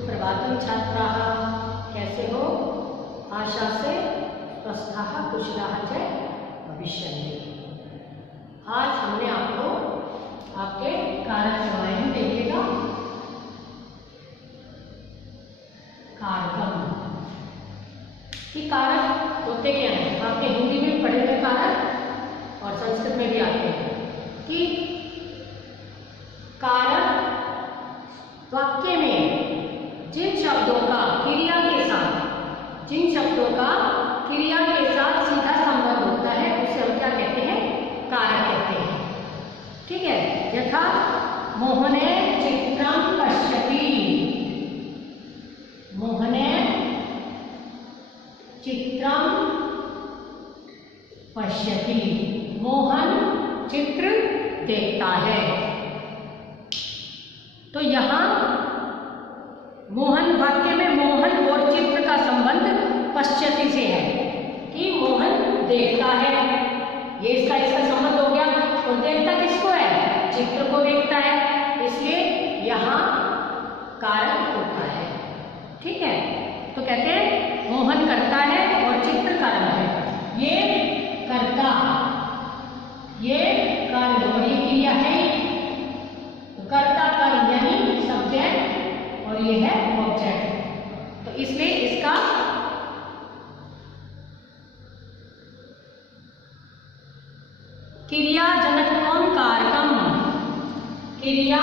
सुप्रभातं छात्राः, कैसे हो? आशा से स्वस्थाः कुशलाः च भविष्यन्ति। आज हमने आपको आपके कारक करवाए हैं। देखिएगा, कारकम कि कारक होते क्या हैं। आपने हिंदी में पढ़े हुए कारक और संस्कृत में भी आते हैं कि कारक वाक्य में जिन शब्दों का क्रिया के साथ सीधा संबंध होता है उसे हम क्या कहते हैं? कारक कहते हैं। ठीक है। यथा मोहने चित्रम पश्यति, मोहने चित्रम पश्यति, मोहन चित्र देखता है। तो यहाँ मोहन वाक्य में मोहन और चित्र का संबंध पश्यति से है कि मोहन देखता है। ये इसका संबंध हो गया। और देखता किसको है? चित्र को देखता है, इसलिए यहाँ कारक होता है। ठीक है। तो कहते हैं मोहन करता है और चित्र कर्म है। ये कर्ता, ये कर्म और ये क्रिया है। कर्ता कर्म यानी सब्जेक्ट और ये है ऑब्जेक्ट। तो इसलिए इसका क्रिया जनकत्वम कारकम, क्रिया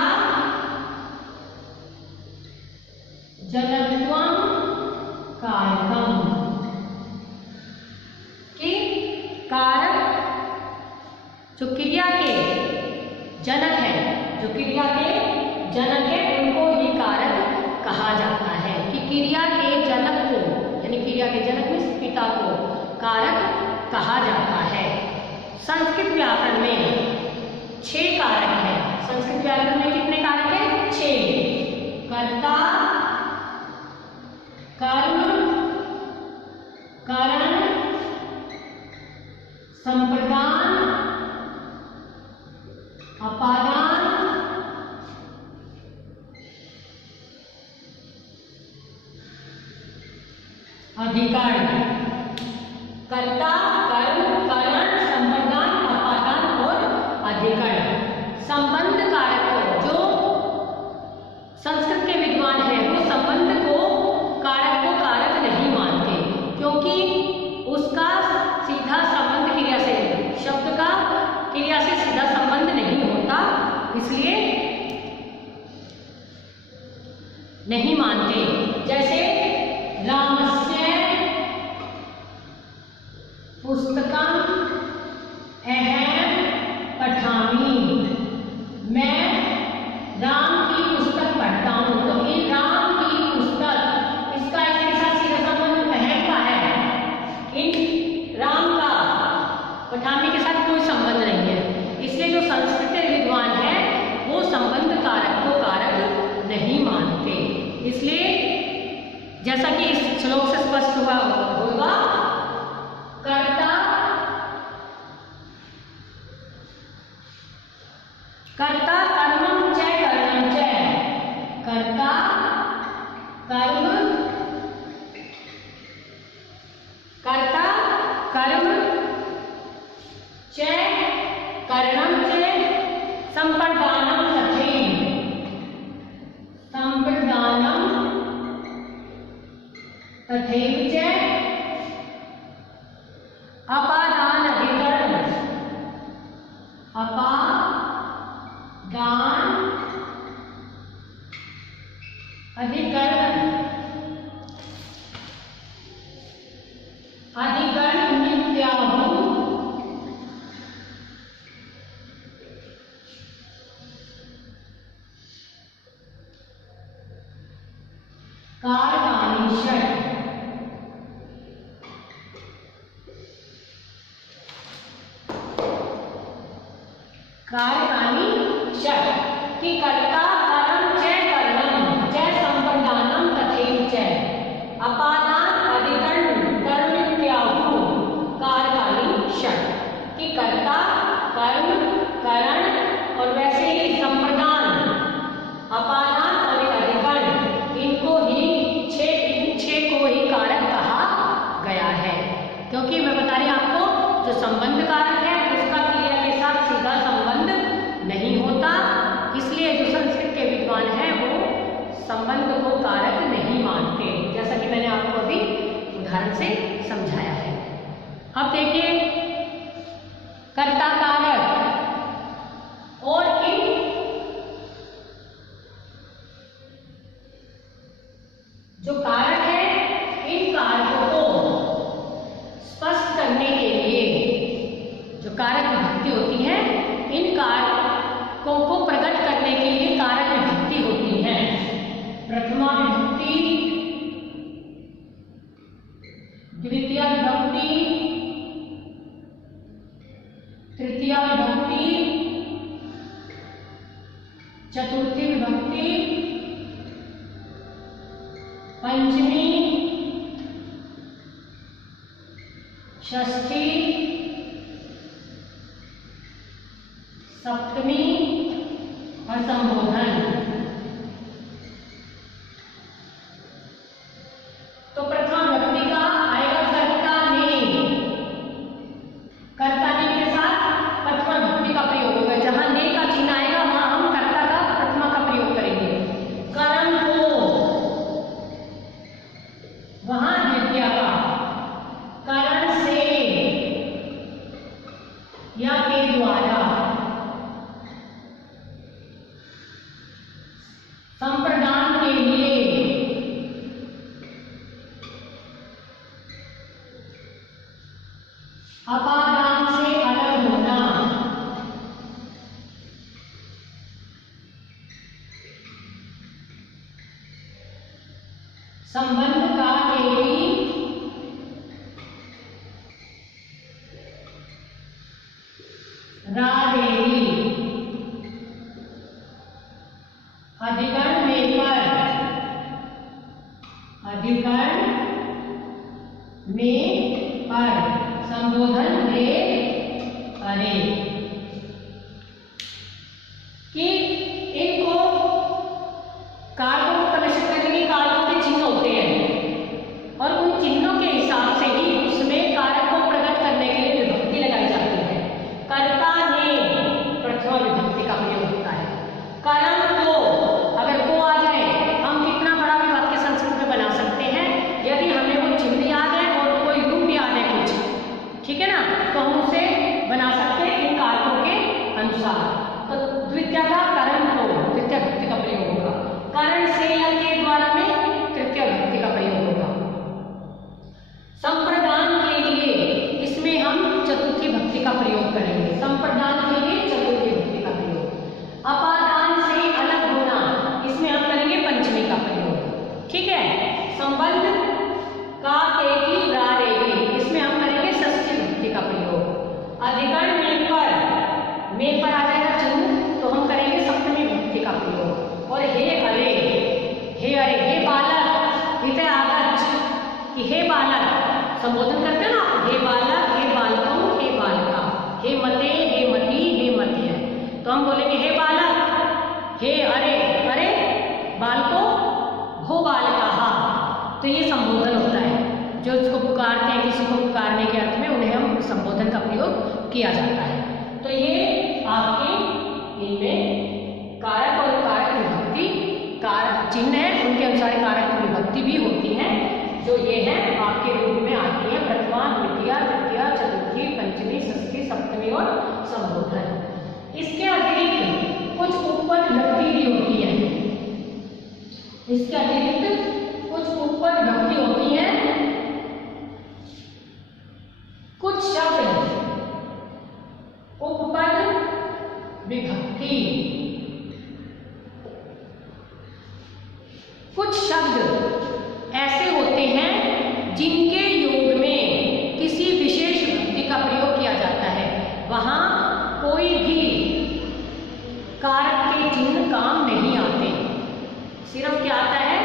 जनकत्वम कारकम कि कारक जो क्रिया के जनक है, जो क्रिया के जनक है उनको ही कारक कहा जाता है। कि क्रिया के जनक को यानी क्रिया के जनक में पिता को कारक कहा जाता है। संस्कृत व्याकरण में 6 कारक हैं। संस्कृत व्याकरण में कितने कारक हैं? 6। कर्ता, कर्म, कारण, संप्रदान, अपादान, अधिकरण। कर्ता, कर्म, कारण, संप्रदान, अपादान और अधिकरण। संबंध कारक जो संस्कृत के विद्वान हैं वो संबंध को कारक नहीं मानते, क्योंकि उसका सीधा संबंध क्रिया से, शब्द का क्रिया से सीधा संबंध नहीं होता, इसलिए नहीं मानते। जैसे रामस्य पुस्तकम अहम पठामि, मैं राम की पुस्तक पढ़ता हूँ। तो ये राम की पुस्तक, इसका इसके साथ सीधा संबंध अहम का है। इन राम का पठामि के साथ कोई संबंध नहीं है। इसलिए जो संस्कृत के विद्वान है वो संबंध कारक को कारक नहीं मानते। इसलिए जैसा कि इस श्लोक से स्पष्ट हुआ होगा, कर्ता कर्मम च कर्मम च, कर्ता कर्म, कर्ता कर्म च कर्णम च संप्रदानम तथैव, संप्रदानम तथैव च अपादान अधिकरण, अपादान अधिकरण, अधिकरण नित्याहु, कारकानि षट्। कारकानि षट् कि कर्ता कर्म च कर्णम च संप्रदानम तथैव च अपादान अधिकरण कर्मित्याहु कारकानि षट् कि कर्ता कर्म करण और वैसे ही संप्रदान अपादान और अधिकरण इनको ही कारक है उसका क्रिया के साथ सीधा संबंध नहीं होता, इसलिए जो संस्कृत के विद्वान हैं वो संबंध को कारक नहीं मानते, जैसा कि मैंने आपको अभी उदाहरण से समझाया है। अब देखिए कर्ता कारक और इन जो कारक है इन कारकों को स्पष्ट करने के लिए जो कारक विभक्ति होती है इन कारकों को प्रकट करने के लिए कारक विभक्ति होती है। प्रथमा विभक्ति, द्वितीय विभक्ति, तृतीय विभक्ति, चतुर्थी विभक्ति, पंचमी, षष्ठी, सप्तमी और संबोधन। तो प्रथम व्यक्ति का आएगा कर्ता ने, कर्ता ने के साथ प्रथमा विभक्ति का प्रयोग होगा, जहां ने का चिन्ह आएगा वहां हम कर्ता का प्रथमा का प्रयोग करेंगे। कर्म को वहां द्वितीय का, कारण से या के द्वारा, संप्रदान के लिए, अपादान से अलग होना, संबंध का देवी, रादेवी, अधिकरण में पर, अधिकरण में पर, संबोधन के परे, कि इनको कारकों को प्रदर्शित करने के कारकों के चिन्ह होते हैं और उन चिन्हों के हिसाब से ही उसमें कारक को प्रकट करने के लिए विभक्ति लगाई जाती है। कर्ता ने प्रथमा विभक्ति का प्रयोग होता है। कर्म को, अगर को आ जाए हम कितना बड़ा भी वाक्य संस्कृत में बना सकते हैं यदि हमें वो चिन्ह याद है और कोई रूप याद है कुछ, ठीक है ना, तो हम उसे बना सकते हैं इन कारकों के अनुसार। तो द्वितीय का कर्म को द्वितीय विभक्ति का प्रयोग होगा, कारण से या के द्वारा में तृतीय विभक्ति का प्रयोग होगा। संप्रदान के लिए इसमें हम चतुर्थी विभक्ति का प्रयोग करेंगे, संप्रदान के लिए चतुर्थी विभक्ति का प्रयोग। अपादान से अलग होना, इसमें हम करेंगे पंचमी का प्रयोग, ठीक है। संबंध का तेगी रारेगी, इसमें हम करेंगे षष्ठी विभक्ति का प्रयोग। अधिकरण में पर आ जाएगा चिन्ह तो हम करेंगे सप्तमी विभक्ति का प्रयोग। और हे अरे, हे अरे, हे बालक, इत आगच्छ, कि हे बालक, संबोधन करते हैं ना आप, हे बालक, हे बालकों, हे बालिका, हे मते, हे मती, हे मध्य, तो हम बोलेंगे हे बालक, हे अरे, अरे बालको, हो बालिका, तो ये संबोधन होता है। जो इसको पुकारते हैं, किसी को पुकारने के अर्थ में उन्हें हम संबोधन का प्रयोग किया जाता है। तो ये आपके इनमें कारक और कारक विभक्ति कारक चिन्ह है, उनके अनुसार कारक विभक्ति भी होती है, जो ये है आपके रूप में आती है प्रथमा, द्वितीय, तृतीय, चतुर्थी, पंचमी, षष्ठी, सप्तमी और संबोधन। इसके अतिरिक्त कुछ उपपद विभक्ति भी होती है, इसके अतिरिक्त कुछ उपपद विभक्ति होती है। कुछ शब्द उपपद विभक्ति, कुछ शब्द ऐसे होते हैं जिनके योग में किसी विशेष विभक्ति का प्रयोग किया जाता है, वहां कोई भी कारक के चिन्ह काम नहीं आते, सिर्फ क्या आता है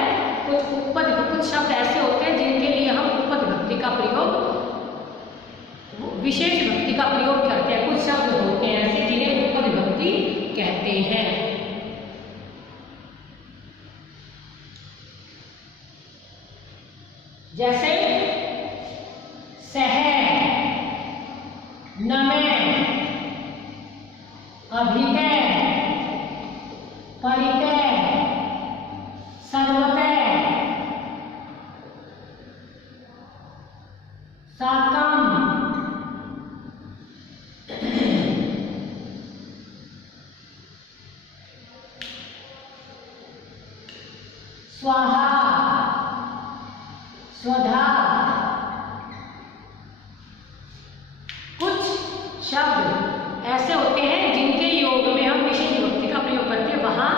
कुछ उपपद, कुछ शब्द ऐसे होते हैं जिनके लिए हम उपपद विभक्ति का प्रयोग, विशेष विभक्ति का प्रयोग करते हैं। कुछ शब्द होते हैं ऐसे जिन्हें उपपद विभक्ति कहते हैं। जैसे सह, नमे, नमः, अभितः, परितः, सर्वतः, साकम, स्वाहा, स्वधा। कुछ शब्द ऐसे होते हैं जिनके योग में हम विशेष विभक्ति का प्रयोग करते हैं, वहां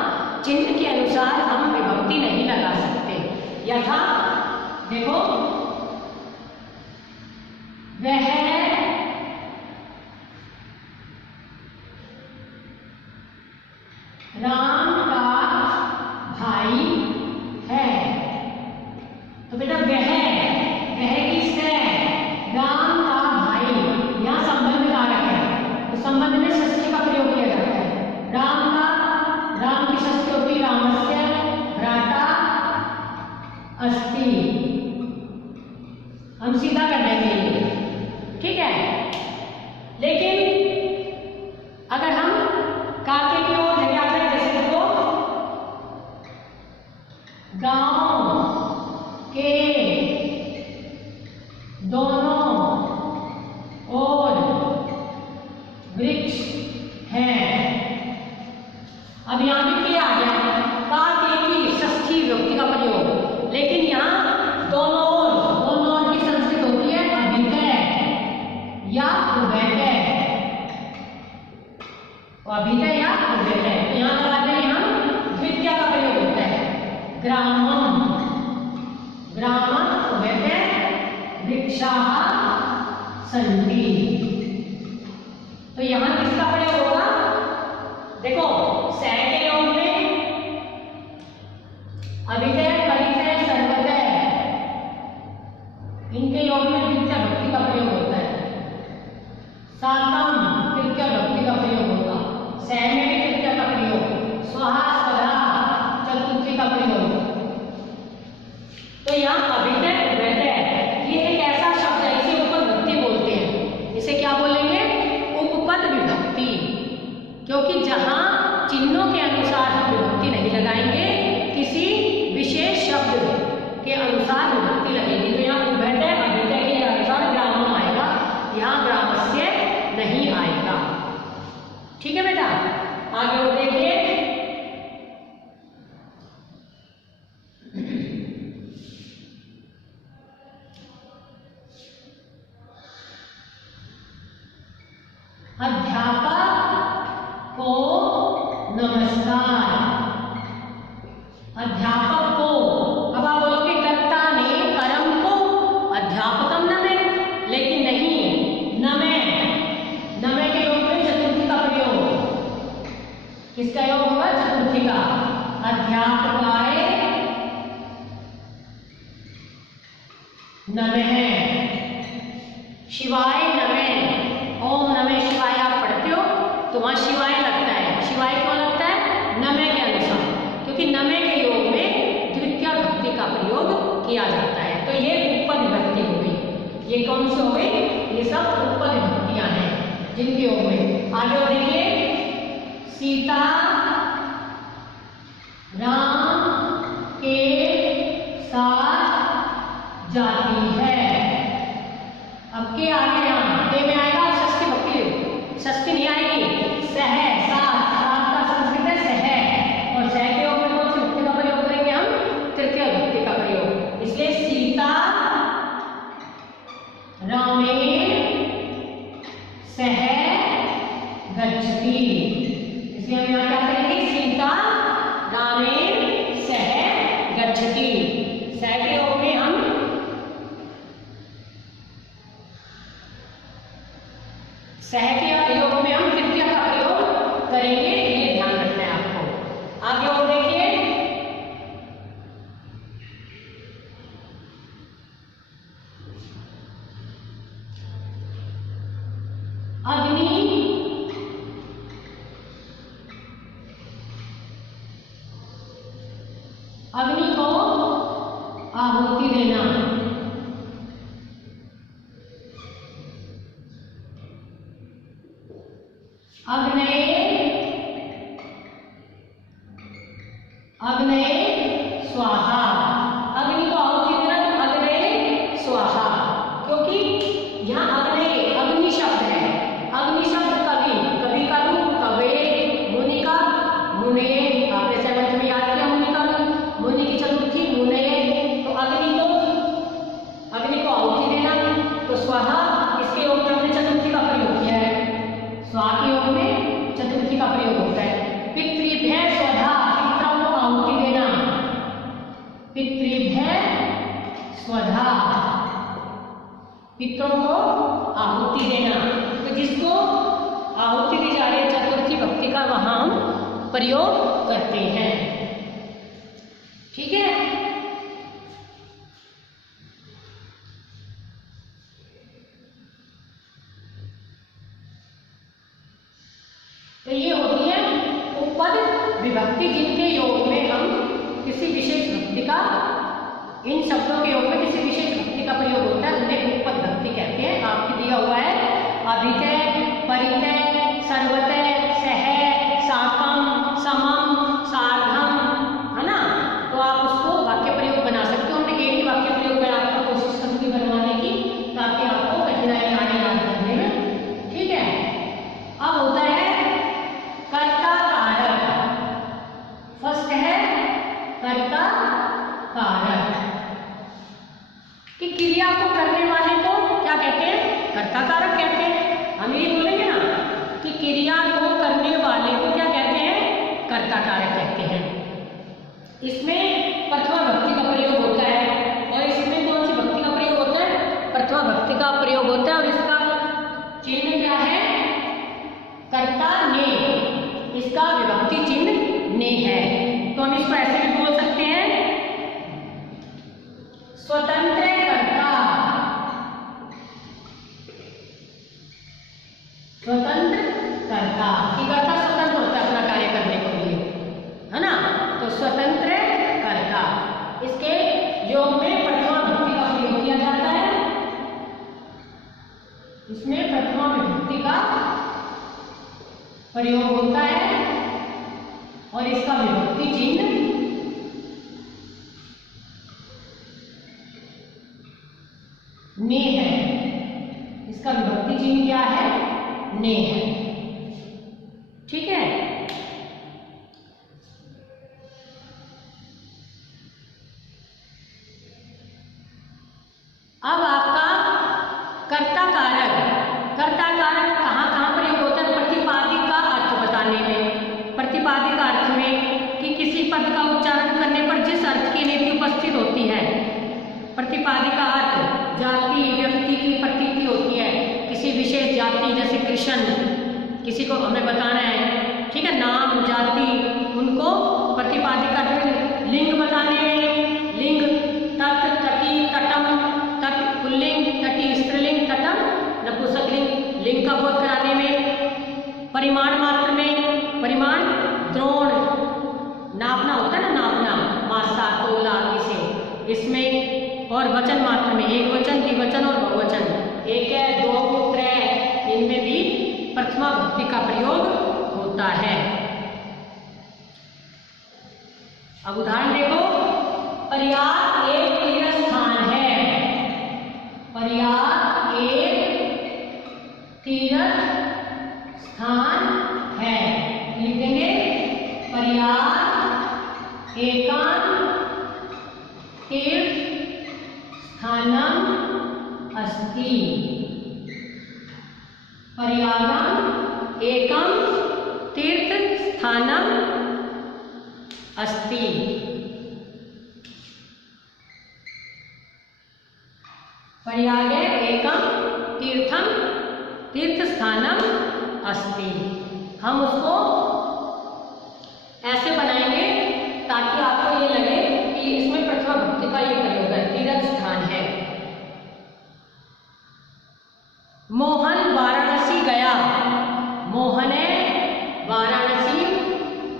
चिन्ह के अनुसार हम विभक्ति नहीं लगा सकते। यथा देखो, वह राम का भाई है। तो बेटा वह किससे? राम का भाई। यहाँ संबंध कारक है, तो संबंध में षष्ठी का प्रयोग किया जाता है। राम की षष्ठी होती रामस्य भ्राता अस्ति। हम सीधा कर देंगे ये, ठीक है। लेकिन अगर हम काके की ओर ध्यान दें, जैसे देखो, गांव के दोनों ओर वृक्ष हैं। अब यहां भी क्या आ गया? काके की षष्ठी विभक्ति का प्रयोग। लेकिन यहाँ दोनों ओर की संस्कृत होती है अभितः या उभयतः, अभितः या उभयतः। यहाँ लगाते हैं हम द्वितीय का प्रयोग होता है। ग्रामम उभयतः वृक्षाः सन्ति। तो यहाँ किसका प्रयोग होगा? देखो, स के योग में अभितः, परितः, सर्वतः, इनके योग में द्वितीय भक्ति का प्रयोग होता है। साकम तृतीय भक्ति का प्रयोग होगा। स में भी तृतीय का प्रयोग, स्वाहा स्वधा चतुर्थी का प्रयोग। तो यहाँ अभितः उभयतः, ये एक ऐसा शब्द है, इसे उपपद विभक्ति बोलते हैं। इसे क्या बोलेंगे? उपपद विभक्ति। क्योंकि जहां चिन्हों के अनुसार हम विभक्ति नहीं लगाएंगे, किसी विशेष शब्द के अनुसार विभक्ति लगेगी। तो यहाँ उभयतः अभितः के अनुसार ग्रामम आएगा, यहाँ ग्रामस्य नहीं आएगा। ठीक है बेटा, आगे और देखिए। अध्यापक को नमस्कार। अध्यापक को, अब आप बोलोगे कर्ता ने कर्म को अध्यापकम नमे, लेकिन नहीं, नमे के योग में चतुर्थी का प्रयोग। किसका योग होगा? चतुर्थी का। अध्यापकाय नमः, शिवाय नमः। ओम नमः शिवाय आप पढ़ते हो तो वहां शिवाय लगता है। शिवाय क्यों लगता है? नमः के अनुसार, क्योंकि नमः के योग में द्वितीय भक्ति का प्रयोग किया जाता है। तो ये उपपद विभक्ति हो गई। ये कौन सी हो गई? ये सब उपपद विभक्तियां हैं जिनके योग में। आगे और देखिए, सीता राम के साथ जाती है। अब के आगे यहाँ के में आएगा षष्ठी भक्ति, षष्ठी नहीं आएगी। सह, साथ का संस्कृत है सह, और सह के योग में कौन सी भक्ति का प्रयोग करेंगे हम? तृतीय भक्ति का प्रयोग। इसलिए सीता रामेण सह गच्छति। इसलिए हम यहाँ क्या करेंगे? सीता रामेण सह गच्छति। सह के योग में हम सह के योग में हम तृतीय का प्रयोग करेंगे, ये ध्यान रखना है आपको। आगे और देखिए, अग्नि को आहुति अग्नये, अग्नये स्वाहा। अग्नि को आहुति देना तो अग्नये स्वाहा, क्योंकि यहाँ अग्नये अग्नि शब्द है। अग्नि शब्द कवि, कवि का रूप कवे, मुनि का मुने, आपने सेवंथ में याद किया मुनि का रूप, मुनि की चतुर्थी मुने। तो अग्नि को आहुति देना तो स्वाहा, इसके योग में हमने चतुर्थी का प्रयोग किया है। स्वाहा के योग में चतुर्थी का प्रयोग होता है। पितृभ्य स्वधा, पितरों को आहुति देना, पितृभ्य स्वधा, पितरों को आहुति देना। तो जिसको आहुति दी जा रही है चतुर्थी भक्ति का, वहां हम प्रयोग करते हैं। ठीक है। तो ये होती है उपपद विभक्ति, जिनके योग में हम किसी विशेष भक्ति का, इन शब्दों के योग में किसी विशेष भक्ति का प्रयोग होता है, उन्हें उपपद भक्ति कहते हैं। आपको दिया हुआ है अभितय, परितय, सर्वतय, सह, साकम, समम, सार्धम, है ना। तो आप उसको वाक्य प्रयोग बना सकते हो। हमने एक ही वाक्य प्रयोग में आपको कोशिश करूंगी बनवाने की, ताकि आपको कठिनाई ना आए याद करने में। ठीक है। अब होता है कर्ता कारक। फर्स्ट है कर्ता कारक, कि क्रिया को करने वाले को क्या कहते हैं? कर्ता कारक कहते हैं। हम ये बोलेंगे ना कि क्रिया को करने वाले को क्या कहते हैं? कर्ता कारक कहते हैं। इसमें प्रथमा भक्ति का प्रयोग होता है। और इसमें कौन सी भक्ति का प्रयोग होता है? प्रथमा भक्ति का प्रयोग होता है। और इसका चिन्ह क्या है? कर्ता ने, इसका विभक्ति चिन्ह ने है। तो हम इसको ऐसे भी बोल सकते हैं, स्वतंत्र कर्ता, स्वतंत्र कर्ता, कि कर्ता स्वतंत्र होता है अपना कार्य करने के लिए, है ना। तो स्वतंत्र कर्ता, इसके योग में प्रथमा विभक्ति का प्रयोग किया जाता है। इसमें प्रथमा विभक्ति का प्रयोग होता है और इसका विभक्ति चिन्ह ने है। इसका विभक्ति चिन्ह क्या है? ने है। ठीक है। अब आपका कर्ता कारक, कर्ता कारक कहाँ कहाँ प्रयोग होता है? प्रतिपादिक का अर्थ बताने में, प्रतिपादिक अर्थ में कि किसी पद का उच्चारण करने पर जिस अर्थ की नीति उपस्थित होती है। प्रतिपादिक का अर्थ जाति व्यक्ति की प्रतीति होती है, किसी विशेष जाति, जैसे कृष्ण, किसी को हमें बताना है, ठीक है, नाम जाति, उनको प्रतिपादिक अर्थ में लिंग बताने में, लिंग तट, तटी, तटम, तट पुल्लिंग, तटी स्त्रीलिंग, तटम नपुंसकलिंग, लिंग का बोध कराने में, परिमाण मात्र में, परिमाण द्रोण, नापना होता है ना, नापना, मासा, तोला, इसे, इसमें, और वचन मात्र में एक वचन, द्विवचन और बहुवचन, एक है, दो, त्रय, इनमें भी प्रथमा भक्ति का प्रयोग होता है। अब उदाहरण देखो, पर्याप्त एक तीर्थ स्थान है, पर्याप्त एक तीर्थ स्थान है, लिख देंगे पर्याप्त एकांत तीर्थ स्थानम अस्ति, पर्याप्त एकम तीर्थ स्थानम अस्ति। पर्याय एकम तीर्थम तीर्थ स्थानम अस्ति। हम उसको ऐसे बनाएंगे ताकि आपको ये लगे कि इसमें प्रथमा भक्ति का ये प्रयोग है, तीर्थ स्थान है। मोहन वाराणसी गया, मोहने वाराणसी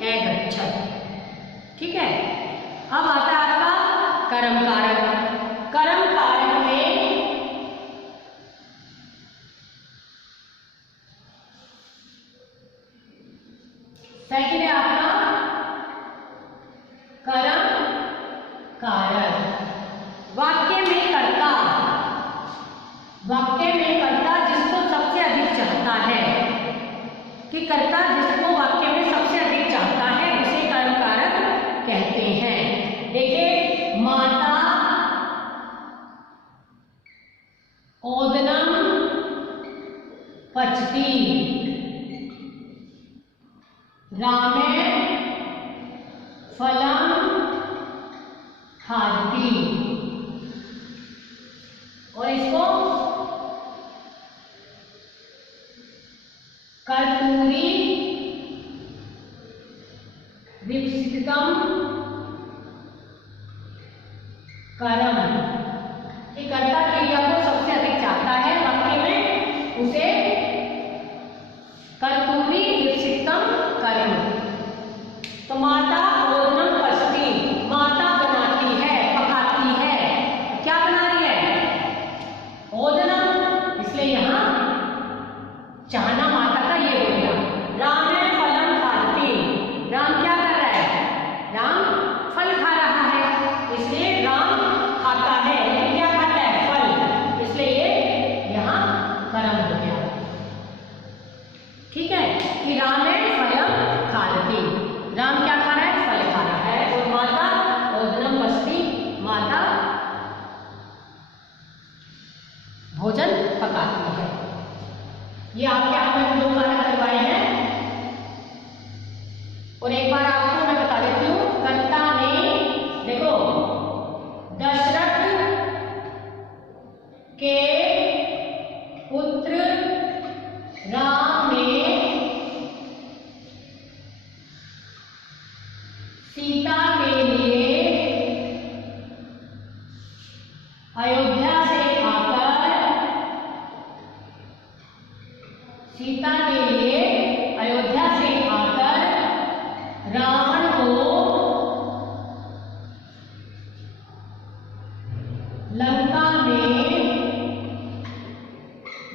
अगच्छत्। ठीक है। अब आता है आपका कर्म कारक। कर्म कारक में सेकंड है आपका कर्म कारक। वाक्य में कर्ता, वाक्य में कर्ता जिसको सबसे अधिक चाहता है, कि कर्ता जिसको वाक्य में सबसे अधिक चाहता है उसे कर्म कारक कहते हैं। देखिए, माता ओदनम पचती, रामे फलम खाती। और इसको कर्पूरी विपसितम कर्म। ये कर्ता क्रिया को सबसे अधिक चाहता है वाक्य में, उसे कर्पूरी विपसितम कर्म। तो माता ओदनम पचती, माता बनाती है, पकाती है। क्या बना रही है? ओदनम, इसलिए यहां चाहना माता का ये हो गया। राम है फलम खाती, राम क्या कर रहा है? राम फल खा रहा है, इसलिए राम खाता है। लेकिन क्या खाता है? फल, इसलिए ये यहाँ कर्म हो गया। ठीक है, कि राम है फलम खाती, राम क्या खा रहा है? फल खा रहा है। और माता ओदनम पचती, माता भोजन पकाती है। ये आपके आपने दो कारक करवाए हैं। और एक बार आपको मैं बता देती हूँ, कर्ता ने, देखो, दशरथ के पुत्र राम ने सीता के लिए अयोध्या से आकर, सीता के लिए अयोध्या से आकर रावण को लंका में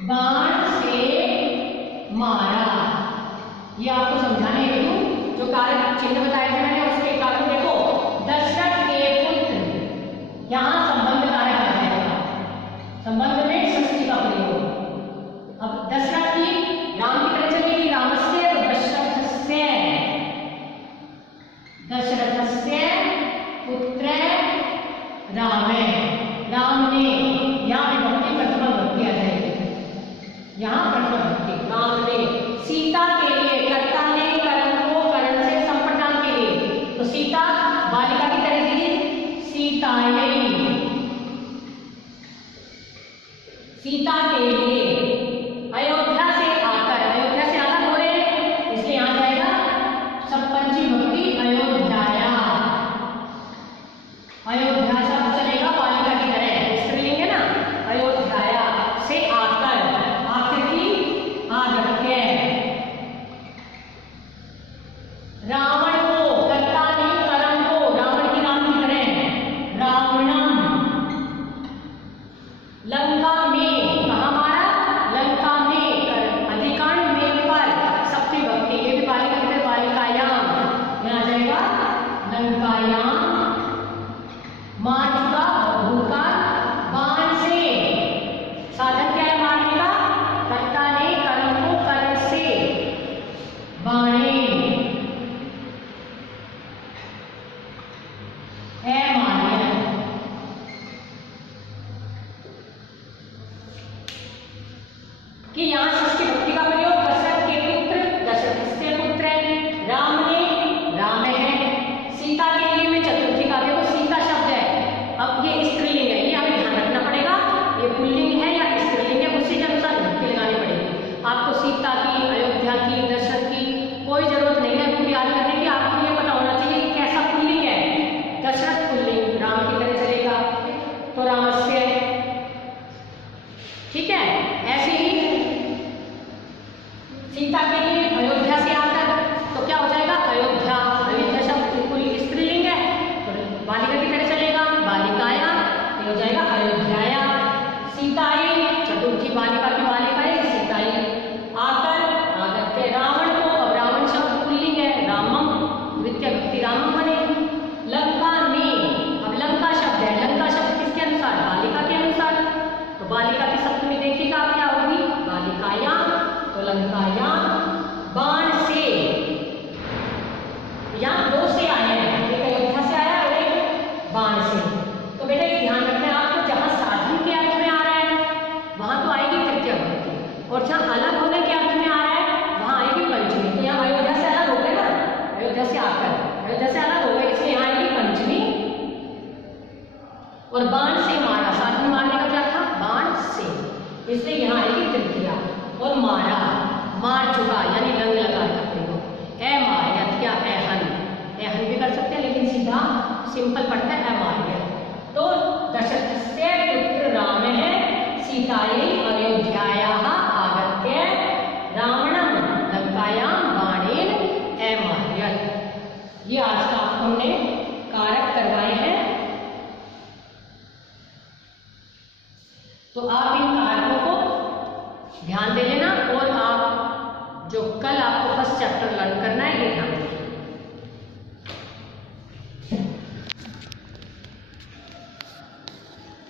बाण से मारा। ये आपको समझाने हेतु जो कारक चिन्ह बताए थे मैंने, उसके कारण देखो, दशरथ के पुत्र, यहां संबंध कारक आ जाएगा, संबंध में षष्ठी का प्रयोग। अब दशरथ की राम की तरह चलेगी, रामस्य दशरथस्य, दशरथस्य पुत्र रामे, राम ने, यहाँ पे भक्ति प्रथमा भक्ति आ जाएगी, यहाँ प्रथमा भक्ति। राम ने सीता के लिए, कर्ता ने कर्म को करण से संप्रदान के लिए, तो सीता बालिका की तरह चलिए, सीतायै, सीता के लिए अयोध्या से आकर, अयोध्या से आकर हो रहे, इसलिए आ जाएगा सप्तपंची भक्ति अयोध्याया। अयोध्या शब्द चलेगा बालिका की तरह, स्त्रीलिंग है ना, अयोध्याया से आकर, आकर की आगत्य। रावण को, कर्ता ने कर्म को, रावण की राम की तरह, रावणम, लंका में, कहाँ मारा? पद से अलग हो गए, इसलिए यहाँ आएगी पंचमी। और बाण से मारा, साधन मारने का क्या था, बाण से, इसलिए यहाँ आएगी तृतीया। और मारा, मार चुका यानी लंग लगा का प्रयोग। अमार्यत या एहन, एहन भी कर सकते हैं लेकिन सीधा सिंपल पढ़ता है अमार्यत। तो दशरथस्य पुत्र राम है सीतायै अयोध्यायाः आगत्य रावणं लंकायां बाणेन अमार्यत। ये आज का आपको हमने कारक करवाए हैं। तो आप इन कारकों को ध्यान दे लें।